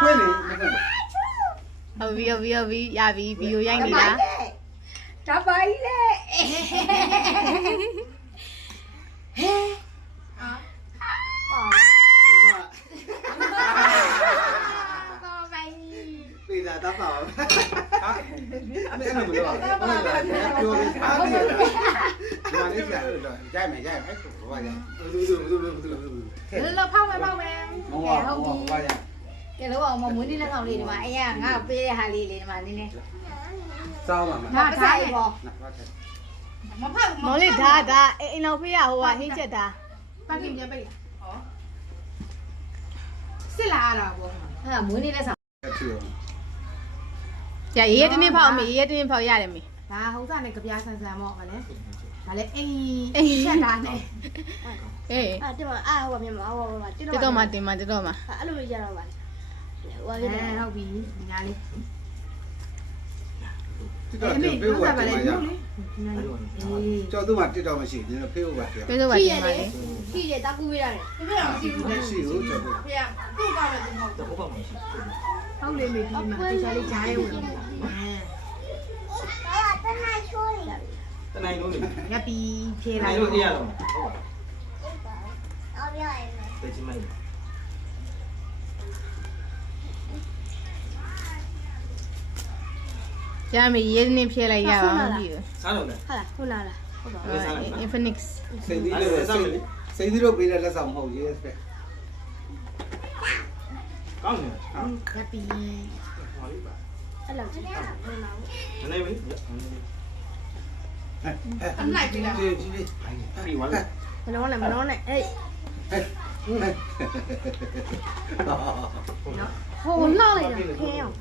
ခွေးလေမခွေး ဟုတ်ပြီဟုတ်ပြီဟုတ်ပြီရပြီဗီဒီယိုရိုက်နေတာ ဒါပါကြီးလေဟဲ့ปีนาตาเปล่าไม่ใช่หนูหรอกไม่ใช่โยนข้าวเดียวมาได้ใหญ่เลยใหญ่ไหมใหญ่ไหมว่าใหญ่ดู เรา泡ไหม มองว่าใหญ่ ကဲလို့အောင်မမွေးနေတဲ့ကောင်လေးဒီမှာအေးငါပေးတဲ့ဟာလေးလေးဒီမှာနည်းနည်း เศร้าอ่ะ ဒါထားရပေါ့ မဖောက် မောင်လေးဒါအိမ်တော်ဖေးရဟိုကဟင်းချက်တာ ပတ်ကင်ပြပိတ်ဟောစစ်လာရတာပေါ့ အဲ့ဒါမွေးနေတဲ့ဆောင် ရရေးတနေ့ဖောက်မေရေးတနေ့ဖောက်ရတယ်မေ ဒါဟုတ်တာနဲ့ကြပြားဆန်ဆန်ပေါ့ဗလဲဗလဲအိမ်ချက်တာနဲ့ အေး အဲ့တော့အားဟိုမြန်မာဟိုမှာ တက်တော့မှတင်မှတက်တော့မှ အဲ့လိုရတော့ပါဟို အဲ လေး ဟုတ်ပြီညာလေး ที่ก็เดี๋ยวเป้ว่าจะมา အေး เจ้าตัวมาติดต่อมาสิเนี่ยเป้ว่าเดี๋ยว ပြေတော့မှတင်ပါလေ ရှိတယ်တောက်ကူပေးရတယ် ပြပြအောင်စီဘူး สิโหเจ้าตัว ဖေကသူ့ကောင်းတယ်သူ့ဟုတ် တော့ဟုတ်ပါမရှိ ဟုတ်လေမေဒီမှာတေချာလေးဂျားရဲဝင်အဲ တနိုင်လုံးနေ ရပြီဖြေ တ လာ နိုင်လုံးအေးရတော့ဟုတ်ပါ တော့ပြရတယ် ပဲချင်းမိုက် ရမေရေးတနေ့ဖြဲလိုက်ရအောင်ပြီ စားတော့လေ ဟုတ်လားဟုတ်လားဟုတ်ပါ Infinix စိတ်သီးလို့စိတ်သီးလို့ပေးတဲ့လက်ဆောင်မဟုတ်ရေးပဲ ကောင်းတယ် ရပြီ ဟောလေးပါ အဲ့လောက်ကြီးဟုတ်လား မနေဘူး အနိုင်ပြီလား ဒီဒီ ပြီးသွားပြီ မနှောနဲ့မနှောနဲ့အေးဟိုလောက်လိုက်တာခင်းအောင်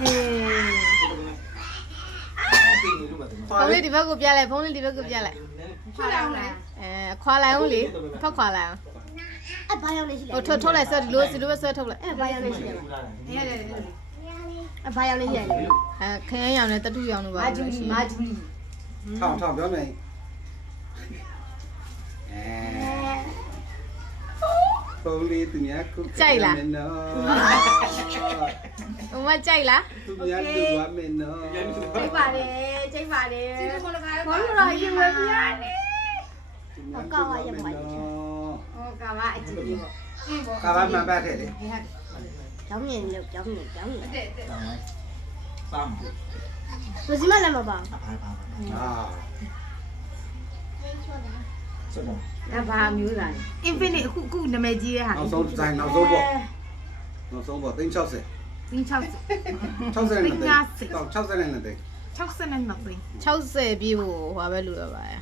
ဟေး ပြီးနေလို့ပါတော့ ဖုန်းလေးဒီဘက်ကိုပြလိုက်ဖုန်းလေးဒီဘက်ကိုပြလိုက် ချလာအောင်လား ခွာလိုက်အောင်လေဖောက်ခွာလိုက်အောင် အဲ့ဘာရောက်နေရှိလဲ ဟိုထုတ်လိုက်ဆွဲဒီလိုပဲဆွဲထုတ်လိုက် အဲ့ဘာရောက်နေရှိလဲ အေးရတယ် အဲ့ဘာရောက်နေရှိလဲ ခရမ်းရောင်နဲ့တတူရောင်တို့ပါ မာဂျူလီမာဂျူလီ ထောင်ပြောမယ်ပုံလေးသူများခုနော် ဟိုမကြိုက်လား သူများလူပါမယ်နော် ကျိတ်ပါတယ်ကျိတ်ပါတယ် စီးလို့ခါရ ဘာ ပါ လို့တော့ရင်ဝယ်ပြရလဲ ဟောကာဝရမှာ ဟောကမအကြည့်ပေါ့ အေးပေါ့ ကာဝမှာပတ်ခဲ့လေ ဟေးဟာ ကျောင်းမြင်လို့ကျောင်းမြင် တဲ့တဲ့ စားမှာ ဘယ်စီမလည်းမပါ ပါပါ အာ ဆက်တော့ ဒါဘာမျိုးသား Infinix အခုနာမည်ကြီးရဲ့ဟာ နောက်ဆုံးဒီဇိုင်းနောက်ဆုံးပေါ့နောက်ဆုံးပေါ့360 60 60နဲ့60 60နဲ့တဲ့ 60နဲ့နောက်သိန်း 60ပြည့်ဖို့ဟိုပဲလူတော့ပါရ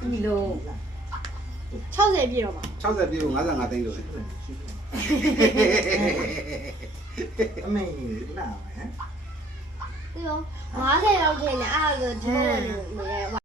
ဒီလို 60ပြည့်တော့ပါ 60ပြည့်ကို55သိန်းလို့လေ အမေနာဟမ် ပြီးတော့50လောက်ထည့်နေအဲ့ဒါဆိုဒီလိုနေ